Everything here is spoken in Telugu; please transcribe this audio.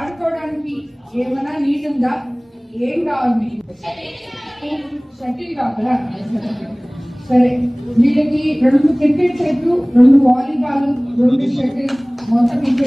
ఆడుకోవడానికి ఏమైనా నీట్ ఉందా? ఏం కావాలి మీకు? షటిల్ కావాలా? సరే, వీళ్ళకి 2 క్రికెట్ సెట్లు, 2 వాలీబాల్, 2 షటిల్, మొత్తం ఇంకా